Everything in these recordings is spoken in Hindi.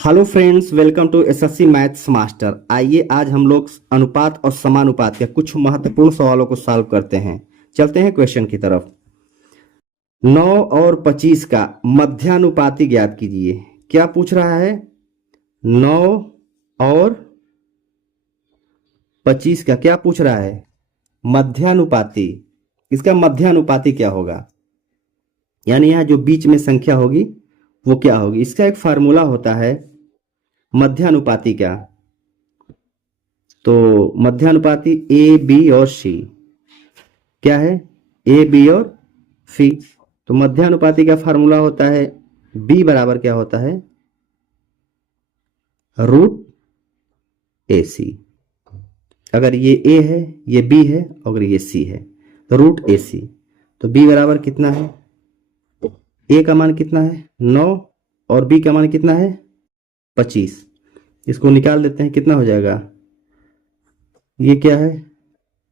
Hello friends, welcome to SSC maths master. आइए आज हम लोग अनुपात और समानुपात के कुछ महत्वपूर्ण सवालों को सॉल्व करते हैं। चलते हैं क्वेश्चन की तरफ। 9 और 25 का मध्यानुपाती ज्ञात कीजिए। क्या पूछ रहा है? 9 और 25 का क्या पूछ रहा है? मध्यानुपाती। इसका मध्यानुपाती क्या होगा? यानी यहाँ जो बीच में संख्या होगी वो क्या होगी? इसका एक फार्मूला होता है मध्यानुपाती का। तो मध्यानुपाती ए बी और सी क्या है? ए बी और सी। तो मध्यानुपाती का फार्मूला होता है बी बराबर क्या होता है? रूट ए सी। अगर ये ए है, ये बी है, अगर ये सी है तो रूट ए सी। तो बी बराबर कितना है? ए का मान कितना है? 9 और बी का मान कितना है? 25। इसको निकाल देते हैं, कितना हो जाएगा? ये क्या है?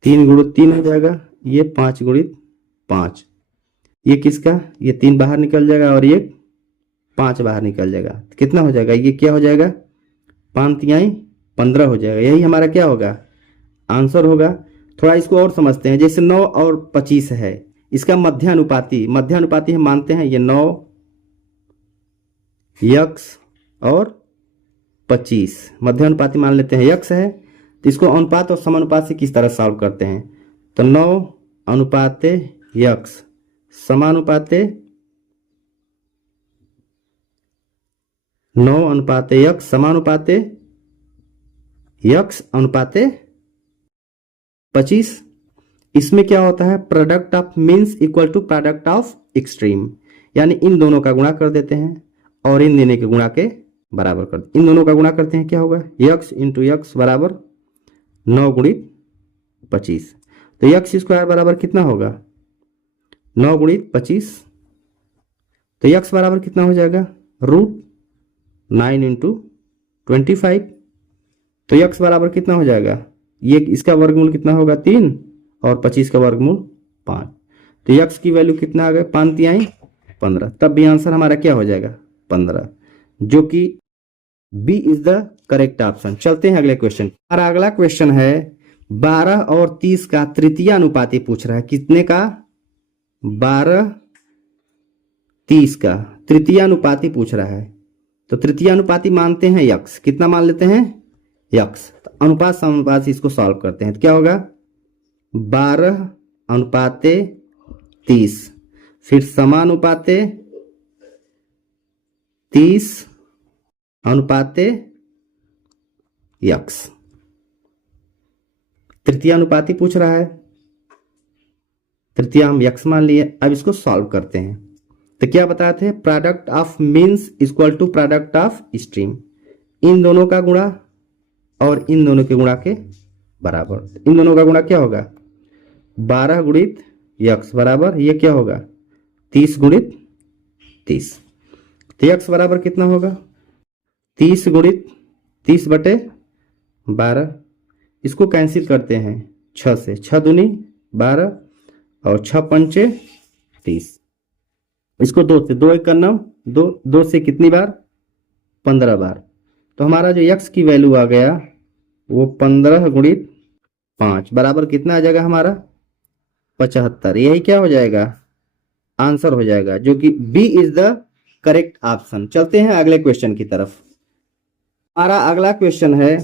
3 गुणित 3 हो जाएगा, ये 5 गुणित 5। ये किसका? ये 3 बाहर निकल जाएगा और ये 5 बाहर निकल जाएगा। कितना हो जाएगा? ये क्या हो जाएगा? 5 तिहाई 15 हो जाएगा। यही हमारा क्या होगा? आंसर होगा। थोड़ा इसको और समझते हैं। जैसे 9 और 25 है, इसका मध्यानुपाती हम मानते हैं ये 9 यक्स और 25 मध्यानुपाती मान लेते हैं, यक्स है। तो इसको अनुपात और समानुपात से किस तरह सॉल्व करते हैं? तो 9 अनुपाते यक्स समानुपाते 9 अनुपाते यक्स समानुपाते यक्स अनुपाते 25। इसमें क्या होता है? Product of means equal to product of extreme. यानी इन दोनों का गुणा कर देते हैं और इन दोनों के गुणा के बराबर कर इन दोनों का गुणा करते हैं, क्या होगा? यक्स इंटू यक्स बराबर 9 गुणित 25। तो यक्स स्क्वायर बराबर कितना होगा? 9 गुणित 25। तो यक्स बराबर कितना हो जाएगा? Root 9 into 25। तो यक्स बराबर कितना हो जाएगा? ये इसका वर्गमूल कितना होगा? 3 और 25 का वर्गमूल 5। तो यक्स की वैल्यू कितना आ गया? 5 तिहाई 15। तब भी आंसर हमारा क्या हो जाएगा? 15, जो कि B is the correct option. चलते हैं अगले क्वेश्चन। हमारा अगला क्वेश्चन है 12 और 30 का तृतीय अनुपाती पूछ रहा है। कितने का? 12 30 का तृतीय अनुपाती पूछ रहा है। तो तृतीय अनुपाती मानते हैं यक्स। कितना मान लेते हैं? यक्स। तो अनुपात समानुपात से इसको सॉल्व करते हैं तो क्या होगा? 12 अनुपाते 30, फिर समानुपाते 30 अनुपाते यक्स। तृतीय अनुपाती पूछ रहा है, तृतीय हम यक्स मान लिए। अब इसको सॉल्व करते हैं तो क्या बताए थे? Product of means equal to product of stream. इन दोनों का गुणा और इन दोनों के गुणा के बराबर। इन दोनों का गुणा क्या होगा? 12 गुणित यक्स बराबर ये क्या होगा? 30 गुणित 30। तो यक्स बराबर कितना होगा? 30 गुणित 30 बटे 12। इसको कैंसिल करते हैं 6 से। 6 दूनी 12 और 6 पंचे 30। इसको 2 से, 2 एक 9, 2 से कितनी बार? 15 बार। तो हमारा जो यक्स की वैल्यू आ गया वो 15 गुणित 5 बराबर कितना आ जाएगा हमारा? 75। यही क्या हो जाएगा? आंसर हो जाएगा, जो कि B is the correct option. चलते हैं अगले क्वेश्चन की तरफ। हमारा अगला क्वेश्चन है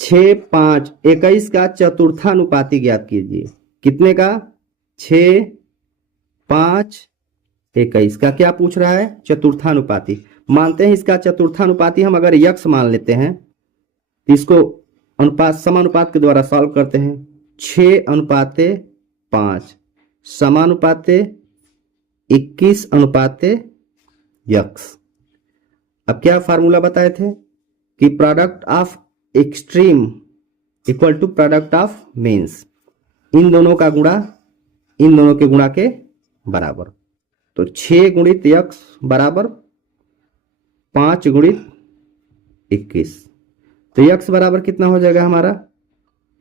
6, 5, 21 का चतुर्थानुपाती ज्ञात कीजिए। कितने का? 6, 5, 21 का क्या पूछ रहा है? चतुर्थानुपाती। मानते हैं इसका चतुर्थानुपाती हम अगर यक्स मान लेते हैं तो इसको अनुपात समानुपात के द्वारा सॉल्व करते हैं। 6 अनुपाते 5 समानुपाते 21 अनुपाते यक्स। अब क्या फार्मूला बताए थे कि product of extreme equal to product of means. इन दोनों का गुणा इन दोनों के गुणा के बराबर। तो 6 गुणित यक्स बराबर 5 गुणित 21। तो यक्स बराबर कितना हो जाएगा हमारा?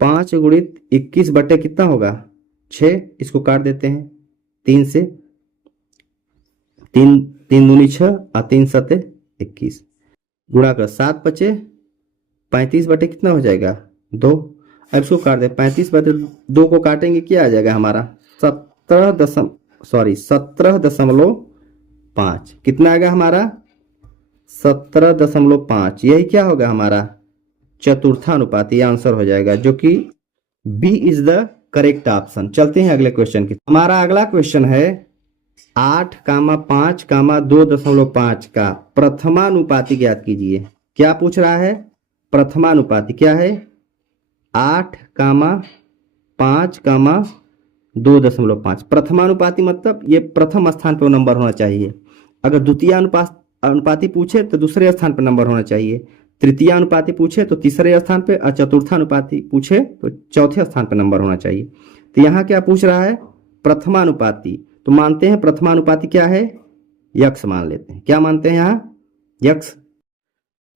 5 गुणित 21 बटे कितना होगा? 6। इसको काट देते हैं 3 से। 3 दूनी 6 और 3 सते 21। गुणा कर 7 बचे 35 बटे कितना हो जाएगा 2। अब इसको काट दे 35 बटे 2 को काटेंगे क्या आ जाएगा हमारा 17.5 कितना आएगा हमारा 17.5। यही क्या होगा हमारा चतुर्थानुपात। ये आंसर हो जाएगा जो कि B is the correct option. चलते हैं अगले क्वेश्चन की। हमारा अगला क्वेश्चन है 8,5,2.5 का प्रथमानुपाती ज्ञात कीजिए। क्या पूछ रहा है प्रथमानुपाती क्या है 8,5,2.5। प्रथमानुपाती मतलब ये प्रथम स्थान पर नंबर होना चाहिए। अगर द्वितीय अनुपाती पूछे तो दूसरे स्थान पर नंबर होना चाहिए, तृतीय अनुपाती पूछे तो तीसरे स्थान पे और चतुर्थानुपाती पूछे तो चौथे स्थान पर नंबर होना चाहिए। तो यहाँ क्या पूछ रहा है प्रथमानुपाती, तो मानते हैं प्रथमानुपाती क्या है यक्स मान लेते हैं। क्या मानते हैं यहाँ यक्स।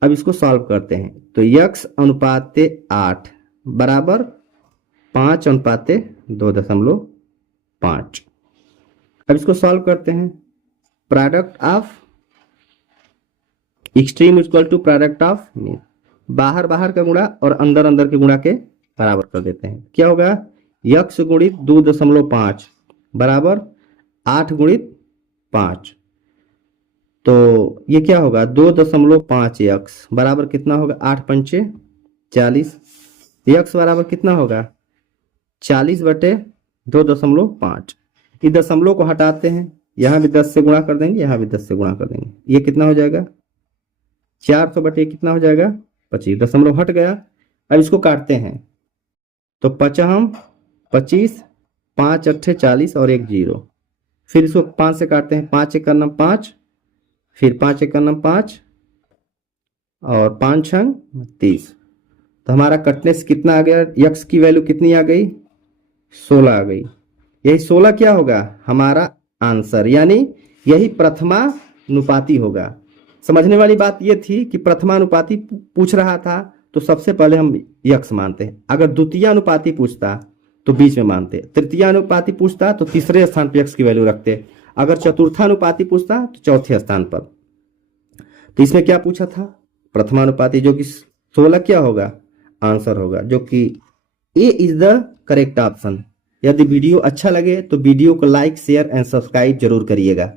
अब इसको सॉल्व करते हैं तो यक्स अनुपाते 8 बराबर 5 अनुपाते 2.5। अब इसको सॉल्व करते हैं product of extreme equal to product of mean. बाहर बाहर का गुणा और अंदर अंदर के गुणा के बराबर कर देते हैं। क्या होगा यक्स गुणित 2.5 बराबर 8 गुणित 5। तो ये क्या होगा 2.5 यक्स बराबर कितना होगा 8 पंचे 40। यक्स बराबर कितना होगा 40 बटे 2.5। इस दशमलव को हटाते हैं, यहाँ भी 10 से गुणा कर देंगे, यहाँ भी 10 से गुणा कर देंगे। ये कितना हो जाएगा 400 बटे कितना हो जाएगा 25। दशमलव हट गया। अब इसको काटते हैं तो 25 5 अट्ठे 40 और 1 0। फिर इसको 5 से काटते हैं 5 1 9 5, फिर 5 1 9 5 और 5 6 30। तो हमारा कटने से कितना आ गया यक्स की वैल्यू कितनी आ गई 16 आ गई। यही 16 क्या होगा हमारा आंसर, यानी यही प्रथमानुपाती होगा। समझने वाली बात यह थी कि प्रथमानुपाती पूछ रहा था तो सबसे पहले हम यक्स मानते हैं। अगर द्वितीय अनुपाती पूछता तो बीच में मानते, तृतीय अनुपाती पूछता तो तीसरे स्थान पर यक्स की वैल्यू रखते, अगर चतुर्थानुपाती पूछता तो चौथे स्थान पर। तो इसमें क्या पूछा था प्रथमानुपाती, जो कि 16 क्या होगा आंसर होगा, जो कि ए इज द करेक्ट ऑप्शन। यदि वीडियो अच्छा लगे तो वीडियो को लाइक शेयर एंड सब्सक्राइब जरूर करिएगा।